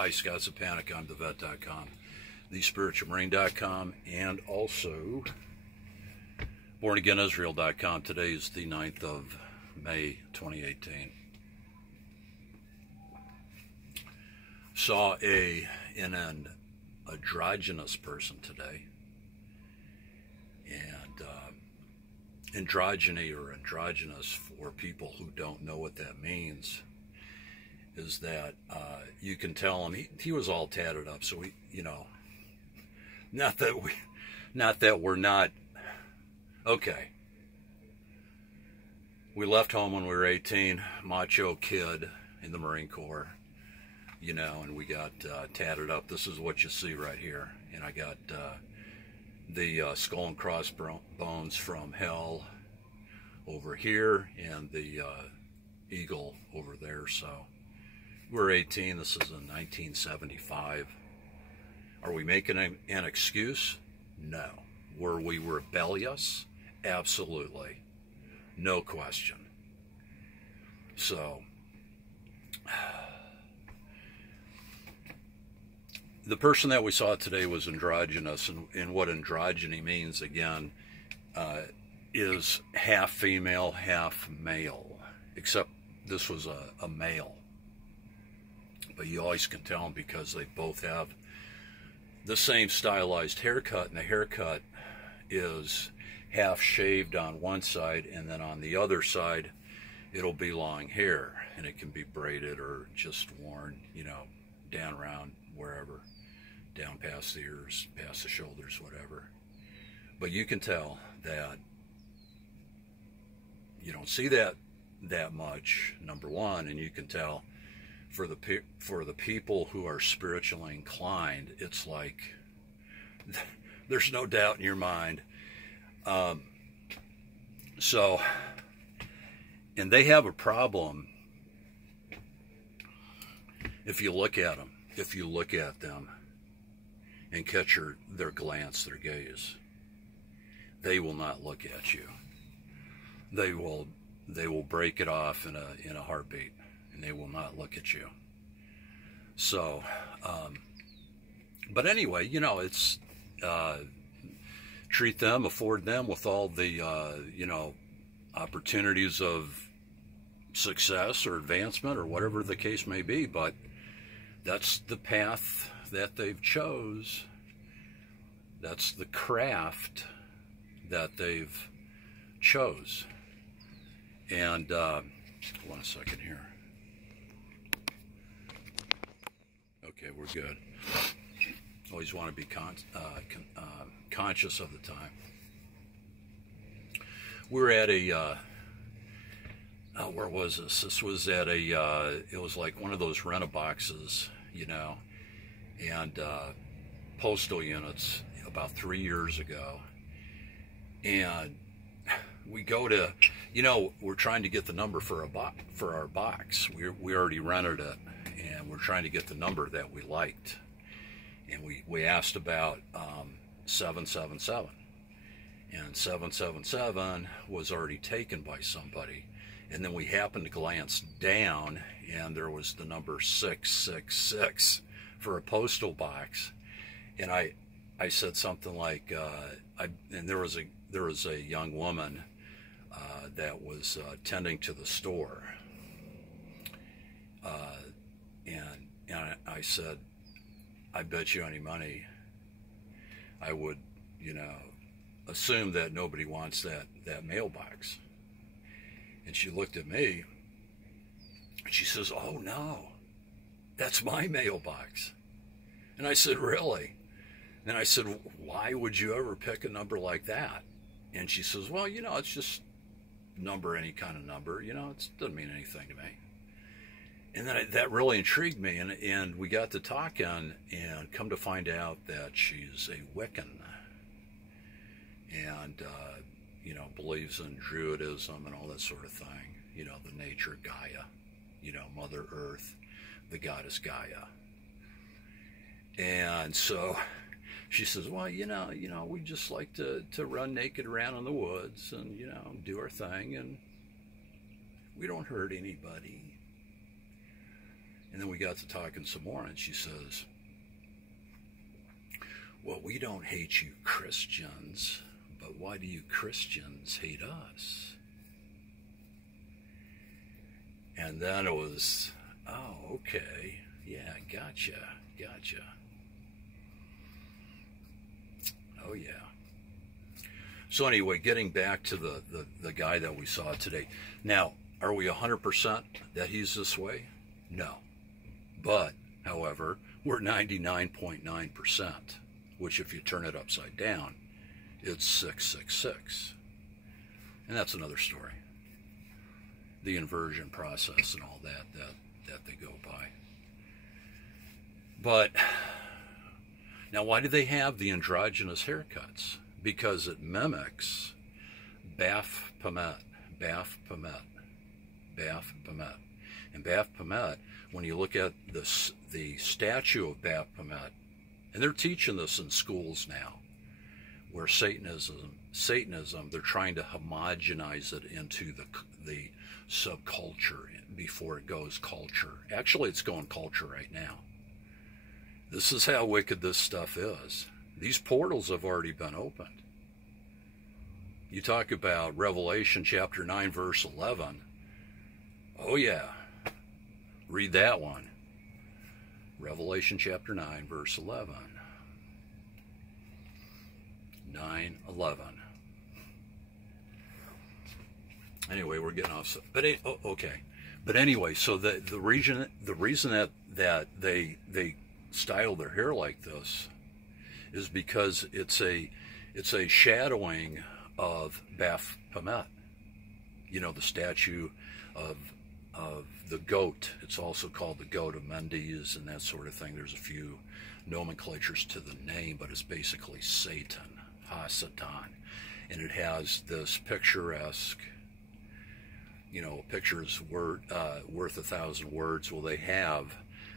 Hi, Scots of Panic. I'm thevet.com, thespiritualmarine.com, and also bornagainisrael.com. Today is the 9th of May, 2018. Saw an androgynous person today, and androgyny or androgynous, for people who don't know what that means, is that you can tell him he was all tatted up. So we, not that we're not okay. We left home when we were 18, macho kid in the Marine Corps, and we got tatted up. This is what you see right here, and I got the skull and crossbones from hell over here, and the eagle over there. So we're 18. This is in 1975. Are we making an excuse? No. Were we rebellious? Absolutely. No question. So the person that we saw today was androgynous, and what androgyny means, again, is half female, half male, except this was a male. But you always can tell them because they both have the same stylized haircut, and the haircut is half shaved on one side, and then on the other side it'll be long hair, and it can be braided or just worn, down around wherever, down past the ears, past the shoulders, whatever. But you can tell that you don't see that much, number one, and you can tell for the people who are spiritually inclined, it's like there's no doubt in your mind. So, and they have a problem if you look at them and catch their glance, their gaze. They will not look at you. They will break it off in a heartbeat, and they will not look at you. So, but anyway, it's treat them, afford them with all the opportunities of success or advancement or whatever the case may be. But that's the path that they've chose. That's the craft that they've chose. And 1 second here. Okay, we're good. Always want to be conscious of the time. We're at a where was this? This was at it was like one of those rent-a-boxes, and postal units about 3 years ago. And we go to, we're trying to get the number for our box. We already rented it, and we're trying to get the number that we liked. And we asked about 777, and 777 was already taken by somebody. And then we happened to glance down, and there was the number 666 for a postal box. And I said something like, and there was a young woman that was tending to the store, and I said, I bet you any money I would, assume that nobody wants that mailbox. And she looked at me, and she says, oh no, that's my mailbox. And I said, really? And I said, why would you ever pick a number like that? And she says, well, it's just number, any kind of number, it doesn't mean anything to me. And then that really intrigued me, and we got to talking, and come to find out that she's a Wiccan, and believes in Druidism and all that sort of thing, the nature Gaia, Mother Earth, the goddess Gaia. And so she says, well, we just like to run naked around in the woods and, do our thing, and we don't hurt anybody. And then we got to talking some more, and she says, well, we don't hate you Christians, but why do you Christians hate us? And then it was, oh, okay, yeah, gotcha. Oh, yeah. So anyway, getting back to the guy that we saw today. Now, are we 100% that he's this way? No. But, however, we're 99.9%, which if you turn it upside down, it's 666. And that's another story. The inversion process and all that they go by. But, now why do they have the androgynous haircuts? Because it mimics Baphomet. And Baphomet, when you look at the statue of Baphomet, and they're teaching this in schools now, where Satanism, they're trying to homogenize it into the subculture before it goes culture. Actually, it's going culture right now. This is how wicked this stuff is. These portals have already been opened. You talk about Revelation chapter 9, verse 11. Oh yeah, read that one. Revelation chapter 9, verse 11. 9:11. Anyway, we're getting off. But okay. But anyway, so the reason that they style their hair like this is because it's a shadowing of Baphomet. You know, the statue of the goat. It's also called the goat of Mendes and that sort of thing. There's a few nomenclatures to the name, but it's basically Satan, Ha-Satan. And it has this picturesque, you know, a picture's worth 1,000 words. Well, they have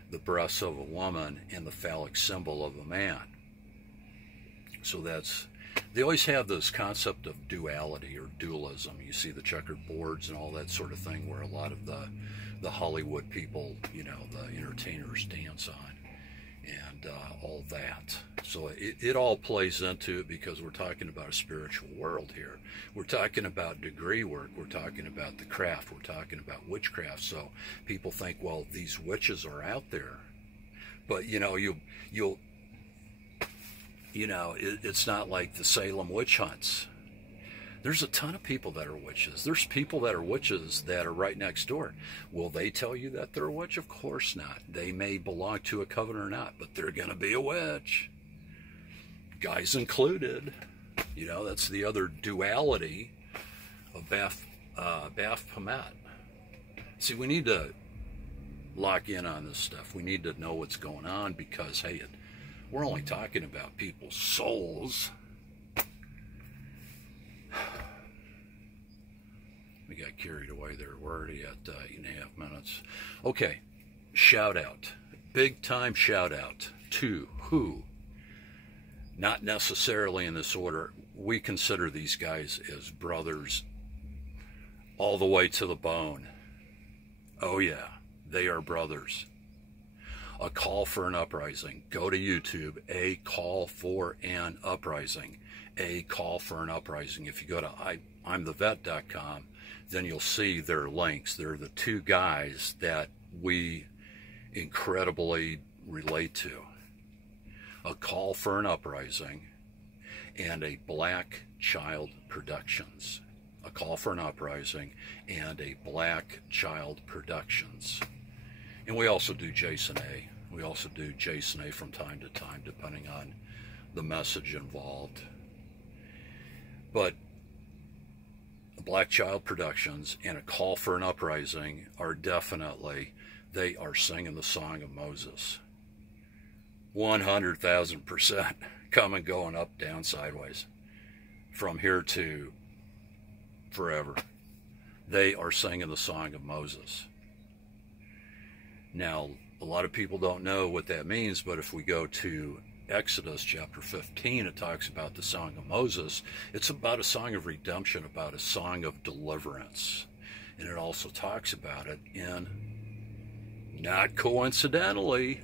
the breasts of a woman and the phallic symbol of a man. So they always have this concept of duality or dualism. You see the checkered boards and all that sort of thing where a lot of the Hollywood people, you know, the entertainers dance on and all that. So it all plays into it because we're talking about a spiritual world here. We're talking about degree work. We're talking about the craft. We're talking about witchcraft. So people think, well, these witches are out there. But, you know, it's not like the Salem witch hunts. There's a ton of people that are witches. There's people that are witches that are right next door. Will they tell you that they're a witch? Of course not. They may belong to a coven or not, but they're going to be a witch. Guys included. You know, that's the other duality of Baphomet. See, we need to lock in on this stuff. We need to know what's going on because, hey, we're only talking about people's souls. We got carried away there. We're already at 8.5 minutes. Okay, shout out. Big time shout out to who? Not necessarily in this order. We consider these guys as brothers all the way to the bone. Oh yeah, they are brothers. A Call for an Uprising. Go to YouTube. A Call for an Uprising. A Call for an Uprising. If you go to imthevet.com, then you'll see their links. They're the two guys that we incredibly relate to. A Call for an Uprising and a Black Child Productions. A Call for an Uprising and a Black Child Productions. And we also do Jason A. We also do Jason A from time to time, depending on the message involved. But Black Child Productions and A Call for an Uprising are definitely, they are singing the song of Moses. 100,000% coming, going up, down, sideways. From here to forever. They are singing the song of Moses. Now, a lot of people don't know what that means, but if we go to Exodus chapter 15, it talks about the Song of Moses. It's about a song of redemption, about a song of deliverance. And it also talks about it in Not coincidentally,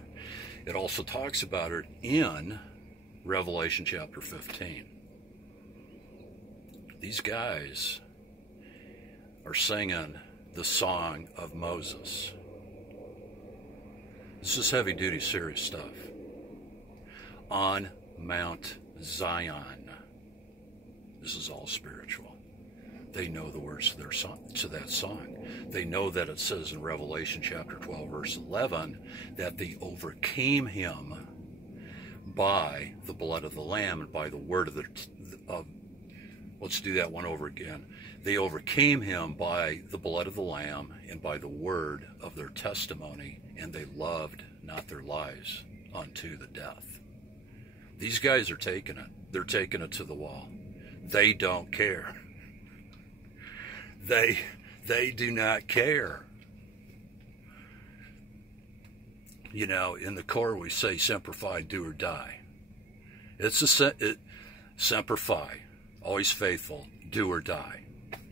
it also talks about it in Revelation chapter 15. These guys are singing the song of Moses. This is heavy-duty, serious stuff. On Mount Zion. This is all spiritual. They know the words to their song, to that song. They know that it says in Revelation chapter 12, verse 11, that they overcame him by the blood of the Lamb and by the word of let's do that one over again. They overcame him by the blood of the Lamb and by the word of their testimony, and they loved not their lives unto the death. These guys are taking it. They're taking it to the wall. They don't care. They do not care. You know, in the Corps we say semper fi, do or die. It's semper fi, always faithful, do or die.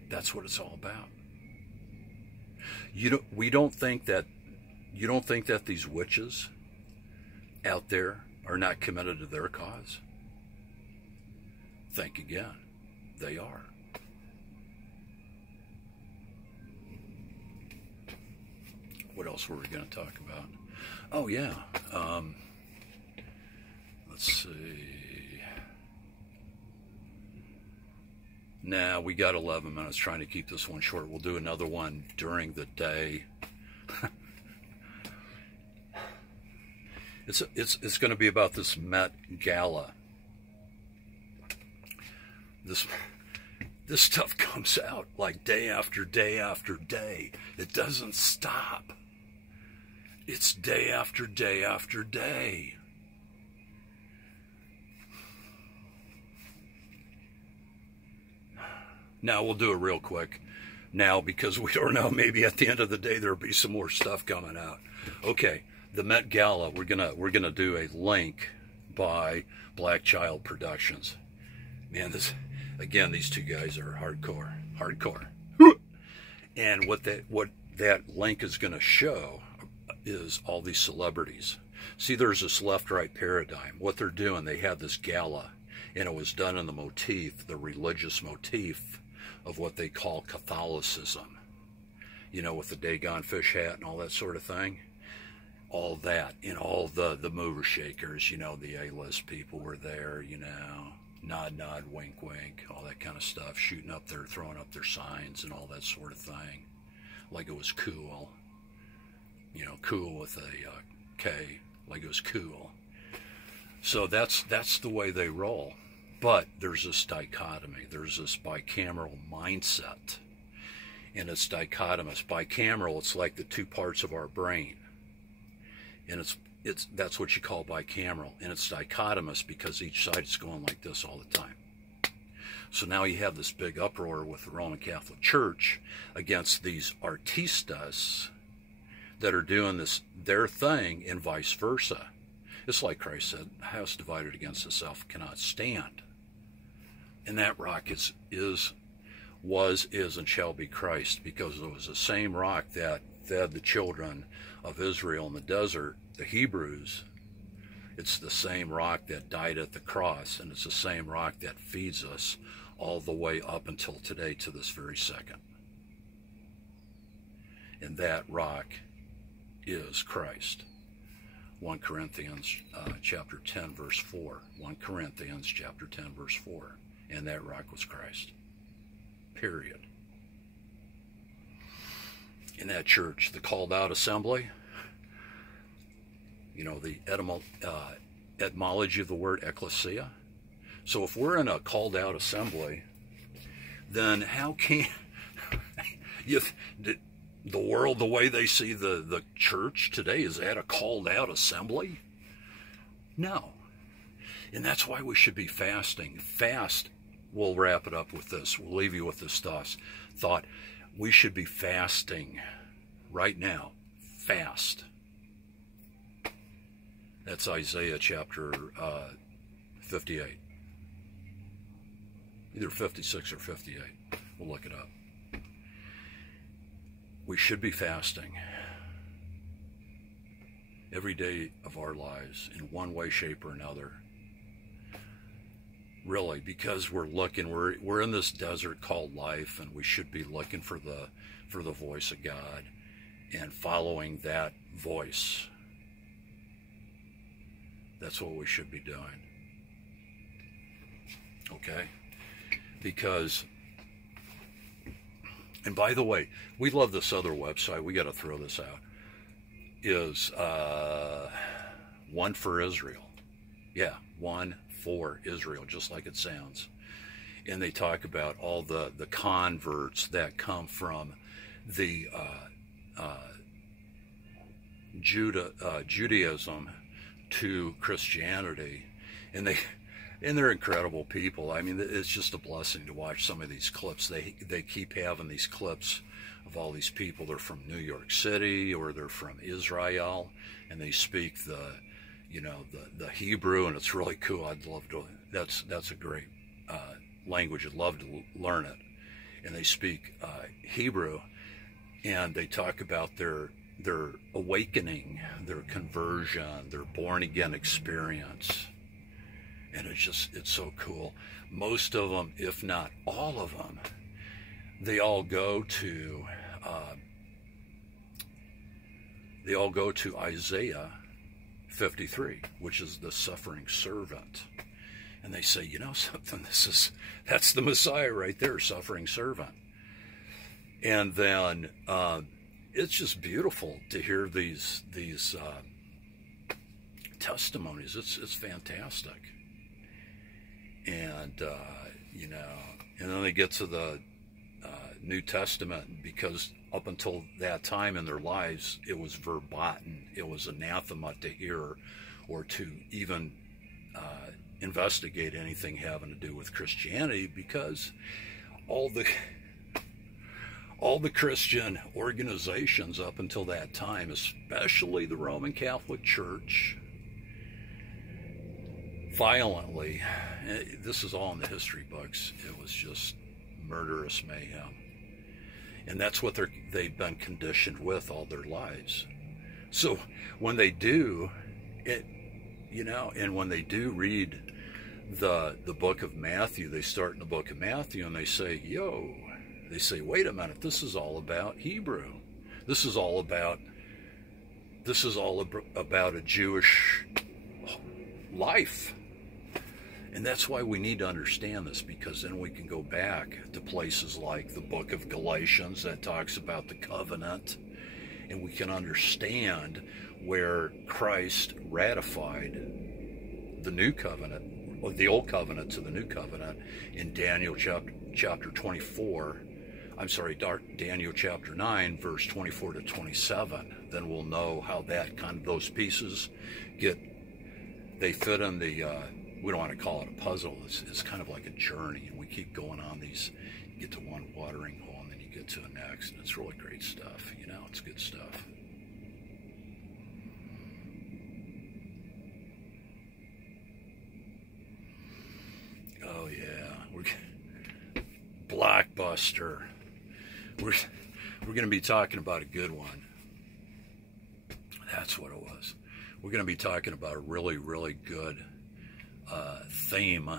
That's what it's all about. You don't think that these witches out there are not committed to their cause? Think again. They are. What else were we going to talk about? Oh, yeah. Let's see. Nah, we got 11 minutes, trying to keep this one short. We'll do another one during the day. It's going to be about this Met Gala. This stuff comes out like day after day after day. It doesn't stop. It's day after day after day. Now we'll do it real quick now, because we don't know, maybe at the end of the day there'll be some more stuff coming out. Okay, the Met Gala, we're gonna do a link by Black Child Productions. Man, these two guys are hardcore. And what that link is going to show is all these celebrities. See, there's this left-right paradigm. What they're doing, they had this gala, and it was done in the motif, the religious motif of what they call Catholicism. You know, with the Dagon fish hat and all that sort of thing. All that, and all the mover shakers, you know, the A-list people were there, you know. Nod, nod, wink, wink, all that kind of stuff, shooting up there, throwing up their signs and all that sort of thing, like it was cool, you know, cool with a K, like it was cool. So that's the way they roll. But there's this dichotomy, there's this bicameral mindset, and it's dichotomous. Bicameral, it's like the two parts of our brain, and that's what you call bicameral, and it's dichotomous because each side is going like this all the time. So now you have this big uproar with the Roman Catholic Church against these artistas that are doing their thing, and vice versa. It's like Christ said, "A house divided against itself cannot stand." And that rock was, and shall be Christ, because it was the same rock that fed the children of Israel in the desert, the Hebrews. It's the same rock that died at the cross, and it's the same rock that feeds us all the way up until today, to this very second. And that rock is Christ. 1 Corinthians chapter 10, verse 4. 1 Corinthians chapter 10, verse 4. And that rock was Christ. Period. In that church, the called out assembly, you know, the etymology of the word ecclesia. So if we're in a called out assembly, then how can the world, the way they see the church today, is that a called out assembly? No. And that's why we should be fasting. Fast, we'll wrap it up with this. We'll leave you with this thought. We should be fasting right now. Fast. That's Isaiah chapter 58. Either 56 or 58. We'll look it up. We should be fasting. every day of our lives in one way, shape, or another. Really, because we're in this desert called life, and we should be looking for the voice of God and following that voice. That's what we should be doing. Okay? Because, and by the way, we love this other website. We got to throw this out. Is One for Israel. Yeah, One for Israel, just like it sounds. And they talk about all the converts that come from the Judaism to Christianity, and they're incredible people. I mean, it's just a blessing to watch some of these clips. They keep having these clips of all these people. They're from New York City, or they're from Israel, and they speak the Hebrew, and it's really cool. I'd love to. That's a great language. I'd love to learn it. And they speak Hebrew, and they talk about their awakening, their conversion, their born again experience. And it's so cool. Most of them, if not all of them, they all go to Isaiah 53, which is the suffering servant. And they say, you know something, that's the Messiah right there, suffering servant. And then it's just beautiful to hear these testimonies. It's fantastic. And and then they get to the New Testament, because up until that time in their lives, it was verboten. It was anathema to hear or to even investigate anything having to do with Christianity, because all the Christian organizations up until that time, especially the Roman Catholic Church, violently, this is all in the history books, it was just murderous mayhem. And that's what they've been conditioned with all their lives. So when they do it, and when they do read the book of Matthew, they start in the book of Matthew and they say, wait a minute, this is all about Hebrew. This is all about a Jewish life. And that's why we need to understand this, because then we can go back to places like the book of Galatians that talks about the covenant, and we can understand where Christ ratified the new covenant, or the old covenant to the new covenant, in Daniel chapter 24. I'm sorry, Daniel chapter 9, verse 24 to 27. Then we'll know how those pieces they fit in the, we don't want to call it a puzzle. It's kind of like a journey, and we keep going on these. You get to one watering hole, and then you get to the next, and it's really great stuff. It's good stuff. Oh yeah, Blockbuster. We're going to be talking about a good one. That's what it was. We're going to be talking about a really, really good theme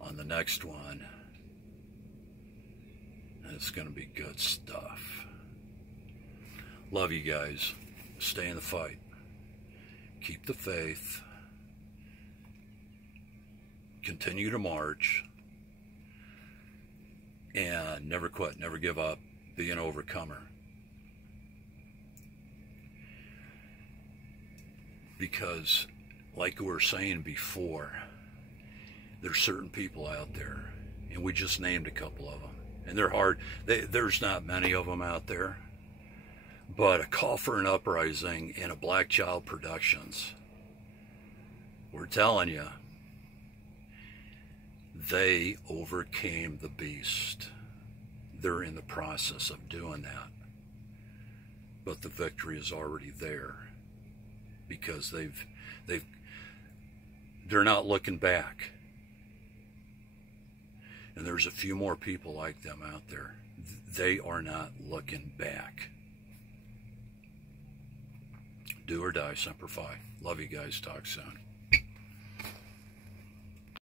on the next one. And it's going to be good stuff. Love you guys. Stay in the fight. Keep the faith. Continue to march. And never quit, never give up. Be an overcomer. Because, like we were saying before, there's certain people out there, and we just named a couple of them, and they're hard. There's not many of them out there, but A Call for an Uprising and a Black Child Productions, we're telling you, they overcame the beast. They're in the process of doing that, but the victory is already there, because they're not looking back. And there's a few more people like them out there. They are not looking back. Do or die, Semper Fi. Love you guys. Talk soon.